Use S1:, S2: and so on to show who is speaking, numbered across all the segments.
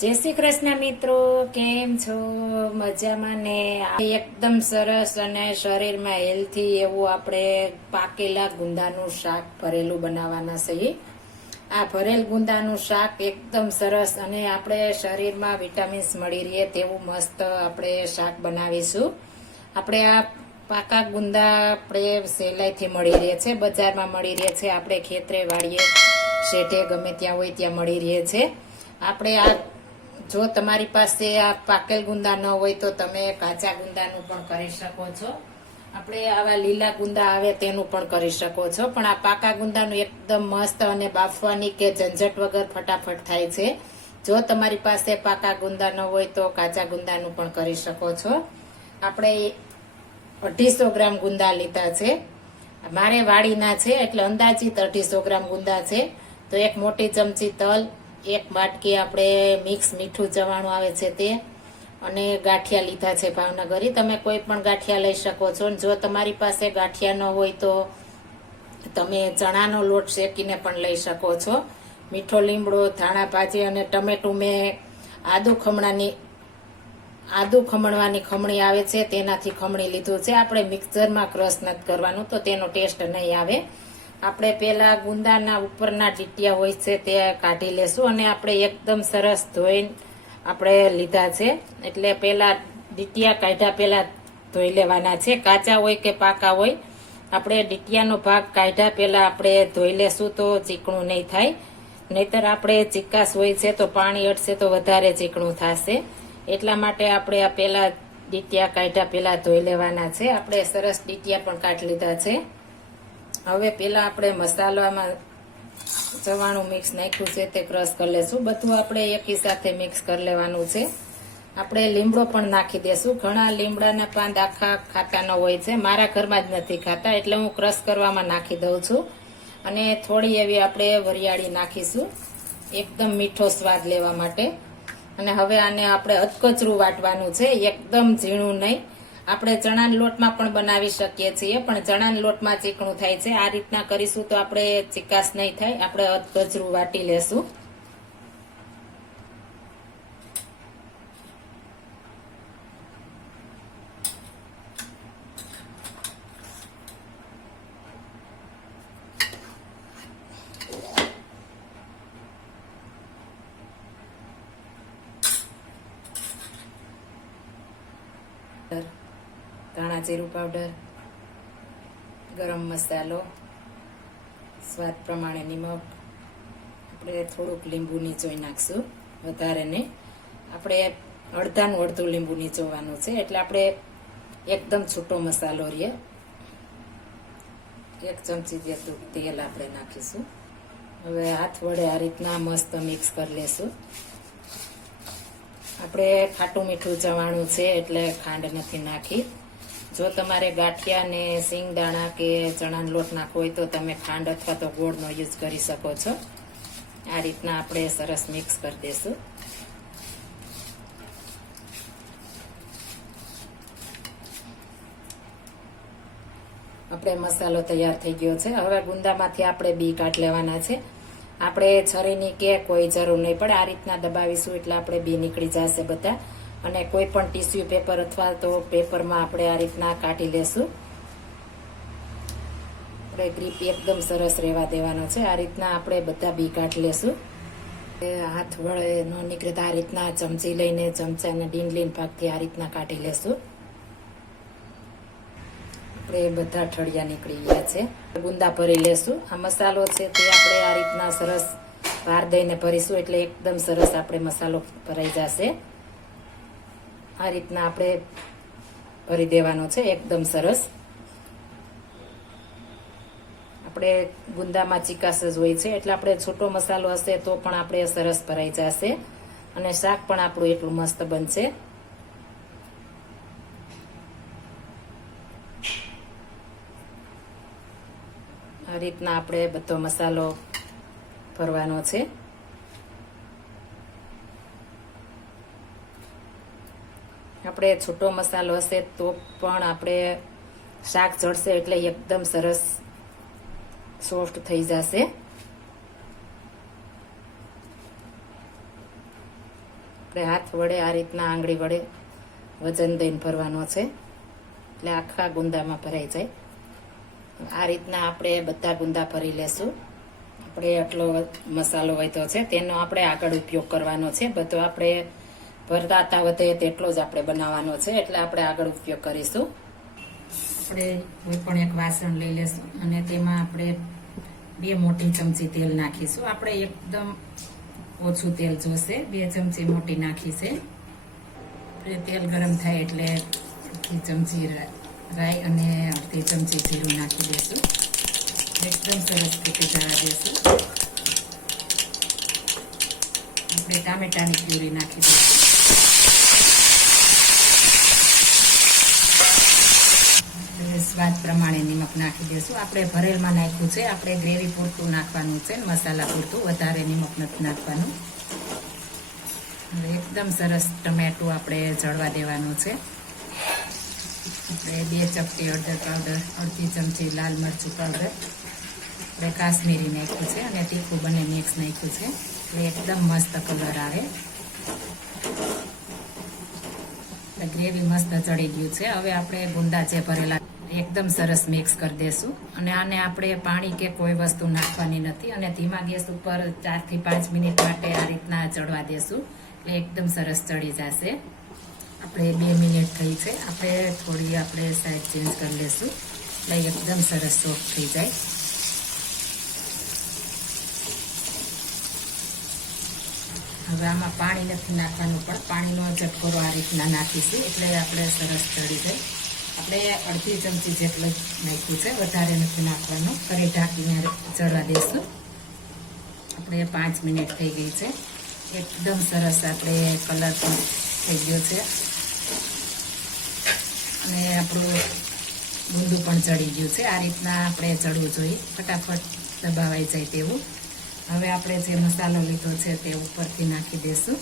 S1: જય શ્રી કૃષ્ણ મિત્રો, કેમ છો? મજામાં ને? એકદમ સરસ અને શરીરમાં હેલ્થી એવું આપણે પાકેલા ગુંદાનું શાક ભરેલું બનાવવાના છીએ. આ ભરેલ ગુંદાનું શાક એકદમ સરસ અને આપણે શરીરમાં વિટામિન્સ મળી રહે તેવું મસ્ત આપણે શાક બનાવીશું. આપણે આ પાકા ગુંદા આપણે સહેલાઈથી મળી રહે છે, બજારમાં મળી રહે છે, આપણે ખેતરે વાળીએ શેઠે ગમે ત્યાં હોય ત્યાં મળી રહે છે. આપણે આ જો તમારી પાસે આ પાકેલ ગુંદા ન હોય તો તમે કાચા ગુંદાનું પણ કરી શકો છો. આપણે આવા લીલા ગુંદા આવે તેનું પણ કરી શકો છો. પણ આ પાકા ગુંદાનું એકદમ મસ્ત અને બાફવાની કે ઝંઝટ વગર ફટાફટ થાય છે. જો તમારી પાસે પાકા ગુંદા ન હોય તો કાચા ગુંદાનું પણ કરી શકો છો. આપણે અઢીસો ગ્રામ ગુંદા લીધા છે. મારે વાડીના છે એટલે અંદાજિત અઢીસો ગ્રામ ગુંદા છે. તો એક મોટી ચમચી તલ એક વાટકી આપણે મિક્સ મીઠું ચવાણું આવે છે તે અને ગાંઠિયા લીધા છે ભાવનગરી. તમે કોઈ પણ ગાંઠિયા લઈ શકો છો. જો તમારી પાસે ગાંઠિયા ન હોય તો તમે ચણાનો લોટ શેકીને પણ લઈ શકો છો. મીઠો લીમડો, ધાણા ભાજી અને ટમેટું મેં આદુ ખમણાની, આદુ ખમણવાની ખમણી આવે છે. તેનાથી ખમણી લીધું છે. આપણે મિક્સરમાં ક્રશ નથી કરવાનું, તો તેનો ટેસ્ટ નહીં આવે. આપણે પેલા ગુંદાના ઉપરના ટીટિયા હોય છે તે કાઢી લેશું અને આપણે એકદમ સરસ ધોઈ આપણે લીધા છે. એટલે પેલા ડીટિયા કાઢ્યા પેલા ધોઈ લેવાના છે. કાચા હોય કે પાકા હોય, આપણે ડીટિયાનો ભાગ કાઢ્યા પેલા આપણે ધોઈ લેશું તો ચીકણું નહીં થાય. નહીતર આપણે ચીકાશ હોય છે તો પાણી અટશે તો વધારે ચીકણું થશે. એટલા માટે આપણે આ પેલા ડીટિયા કાઢ્યા પેલા ધોઈ લેવાના છે. આપણે સરસ ડીટિયા પણ કાઢી લીધા છે. હવે પેલા આપણે મસાલામાં ચવાણું મિક્સ નાખ્યું છે તે ક્રશ કરી લેશું. બધું આપણે એકી સાથે મિક્સ કરી લેવાનું છે. આપણે લીમડો પણ નાખી દેશું. ઘણા લીમડાના પાન આખા ખાતા ન હોય છે. મારા ઘરમાં જ નથી ખાતા, એટલે હું ક્રશ કરવામાં નાખી દઉં છું. અને થોડી એવી આપણે વરિયાળી નાખીશું. એકદમ મીઠો સ્વાદ લેવા માટે. અને હવે આને આપણે અધકચરું વાટવાનું છે. એકદમ ઝીણું નહીં. આપણે ચણાના લોટમાં પણ બનાવી શકીએ છીએ, પણ ચણાના લોટમાં ચીકણું થાય છે. આ રીતના કરીશું તો આપણે ચીકાશ નહીં થાય, આપણે ગજરું વાટી લેશું. ધાણા જીરું પાવડર ગરમ મસાલો, સ્વાદ પ્રમાણે નિમક. આપણે થોડુંક લીંબુ નીચોઈ નાખશું વધારે નહીં આપણે અડધાનું અડધું લીંબુ નીચોવાનું છે, એટલે આપણે એકદમ છૂટો મસાલો રહીએ. એક ચમચી જેટલું તેલ આપણે નાખીશું. હવે હાથ વડે આ રીતના મસ્ત મિક્સ કરી લેશું. આપણે ખાટું મીઠું ચવાણું છે, એટલે ખાંડ નથી નાખી. જો તમારે ગાંઠિયા ને સિંગદાણા કે ચણાનો લોટ નાખવો હોય તો તમે ખાંડ અથવા તો ગોળનો યુઝ કરી શકો છો. આ રીતના આપણે સરસ મિક્સ કરી દઈશું આપણે મસાલો તૈયાર થઈ ગયો છે. હવે ગુંદામાંથી આપણે બી કાઢ લેવાના છે. આપણે છરીની કે કોઈ જરૂર નહીં પડે. આ રીતના દબાવીશું એટલે આપણે બી નીકળી જશે બધા. અને કોઈ પણ ટીસ્યુ પેપર અથવા તો પેપરમાં આપણે આ રીતના કાઢી લેશું. આપણે ગ્રીપ એકદમ સરસ રહેવા દેવાનો છે. આ રીતના આપણે બધા બી કાઢી લેશું. હાથ વડે ન નીકળે તો આ રીતના ચમચી લઈને ચમચાને ડીંડલીન ભાગથી આ રીતના કાઢી લેશું. આપણે બધા ઠળિયા નીકળી ગયા છે. ગુંદા ભરી લેશું. આ મસાલો છે તે આપણે આ રીતના સરસ ભાર દઈને ભરીશું એટલે એકદમ સરસ આપણે મસાલો ભરાઈ જશે. આ રીતના આપણે ભરી દેવાનો છે, એકદમ સરસ. આપણે ગુંદામાં ચિકાસ જ હોય છે, એટલે આપણે છૂટો મસાલો હશે તો પણ આપણે સરસ ભરાઈ જશે અને શાક પણ આપણું એટલું મસ્ત બનશે. આ રીતના આપણે બધો મસાલો ભરવાનો છે. આપણે છૂટો મસાલો હશે તો પણ આપણે શાક ચડશે એટલે એકદમ સરસ સોફ્ટ થઈ જશે. આપણે હાથ વડે આ રીતના આંગળી વડે વજન દઈને ભરવાનો છે. એટલે આખા ગુંદામાં ભરાઈ જાય. આ રીતના આપણે બધા ગુંદા ભરી લેશું. આપણે આટલો મસાલો વધ્યો છે. તેનો આપણે આગળ ઉપયોગ કરવાનો છે. બધો આપણે ભરતા વધે તેટલો જ આપણે બનાવવાનો છે, એટલે આપણે આગળ ઉપયોગ કરીશું. આપણે કોઈ પણ એક વાસણ લઈ લેશું અને તેમાં આપણે બે મોટી ચમચી તેલ નાખીશું. આપણે એકદમ ઓછું તેલ જોશે, બે ચમચી મોટી નાખી છે આપણે તેલ ગરમ થાય એટલે અડધી ચમચી રાઈ અને અડધી ચમચી જીરું નાખી દઈશું એકદમ સરસ રીતે જવા દઈશું આપણે ટામેટાની પ્યુરી નાખી દઈશું સ્વાદ પ્રમાણે નિમક નાખી દઈશું આપણે ભરેલમાં નાખ્યું છે. આપણે ગ્રેવી પૂરતું નાખવાનું છે મસાલા પૂરતું. વધારે નિમક નથી નાખવાનું. એકદમ સરસ ટમેટું આપણે જળવા દેવાનું છે. આપણે બે ચપટી અડધર પાવડર અડધી ચમચી લાલ મરચું પાવડર આપણે કાશ્મીરી નાખ્યું છે અને તીખું બંને મિક્સ નાખ્યું છે. એટલે એકદમ મસ્ત કલર આવે એટલે ગ્રેવી મસ્ત ચડી ગયું છે. હવે આપણે ગુંદા જે ભરેલા એકદમ સરસ મિક્સ કરી દેશું. અને આને આપણે પાણી કે કોઈ વસ્તુ નાખવાની નથી અને ધીમા ગેસ ઉપર ચારથી પાંચ મિનિટ માટે આ રીતના ચડવા દેશું. એટલે એકદમ સરસ ચડી જશે. આપણે બે મિનિટ થઈ છે. આપણે થોડી આપણે સાઈડ ચેન્જ કરી લેશું. એટલે એકદમ સરસ સોફ્ટ થઈ જાય. હવે આમાં પાણી નથી નાખવાનું, પણ પાણીનો ચટકોરો આ રીતના નાખીશું એટલે આપણે સરસ ચડી જાય આપણે અડધી ચમચી જેટલું નાખ્યું છે. વધારે નથી નાખવાનું. ફરી ઢાંકીને ચડવા દઈશું આપણે પાંચ મિનિટ થઈ ગઈ છે. એકદમ સરસ આપણે કલર પણ થઈ ગયો છે. અને આપણું ગુંદું પણ ચડી ગયું છે. આ રીતના આપણે ચડવું જોઈએ. ફટાફટ દબાવાઈ જાય તેવું. હવે આપણે જે મસાલો લીધો છે તે ઉપરથી નાખી દઈશું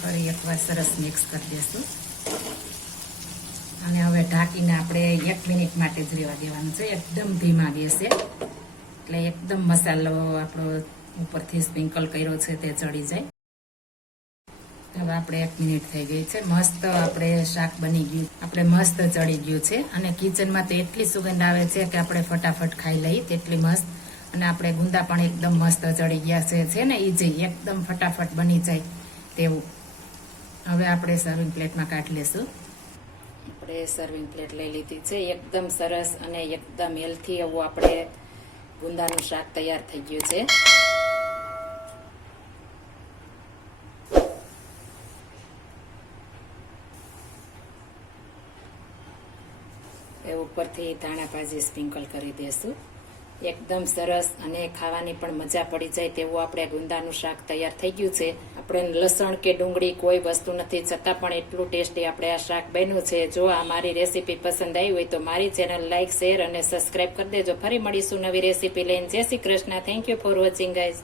S1: ફરી એકવાર સરસ મિક્સ કરી દઈશું અને હવે ઢાંકીને આપણે એક મિનિટ માટે જ રહેવા દેવાનું છે. એકદમ ધીમા ગેસે એટલે એકદમ મસાલો આપણો ઉપરથી સ્પ્રિંકલ કર્યો છે તે ચડી જાય. હવે આપણે એક મિનિટ થઈ ગઈ છે. મસ્ત આપણે શાક બની ગયું. આપણે મસ્ત ચડી ગયું છે અને કિચનમાં તો એટલી સુગંધ આવે છે કે આપણે ફટાફટ ખાઈ લઈએ તેટલી મસ્ત. અને આપણે ગુંદા પણ એકદમ મસ્ત ચડી ગયા છે છે ને? ઈજી એકદમ ફટાફટ બની જાય તેવું. હવે આપણે સર્વિંગ પ્લેટમાં કાઢી લેશું. આપણે સર્વિંગ પ્લેટ લઈ લીધી છે. એકદમ સરસ અને એકદમ હેલ્થી એવું આપણે ગુંદાનું શાક તૈયાર થઈ ગયું છે. ઉપરથી ધાણા ભાજી સ્પ્રિંકલ કરી દેશું. એકદમ સરસ અને ખાવાની પણ મજા પડી જાય તેવું આપણે ગુંદાનું શાક તૈયાર થઈ ગયું છે. આપણે લસણ કે ડુંગળી કોઈ વસ્તુ નથી, છતાં પણ એટલું ટેસ્ટી આપણે આ શાક બન્યું છે. જો આ મારી રેસીપી પસંદ આવી હોય તો મારી ચેનલ લાઇક શેર અને સબસ્ક્રાઇબ કરી દેજો. ફરી મળીશું નવી રેસીપી લઈને. Jai Shri Krishna. Thank you for watching guys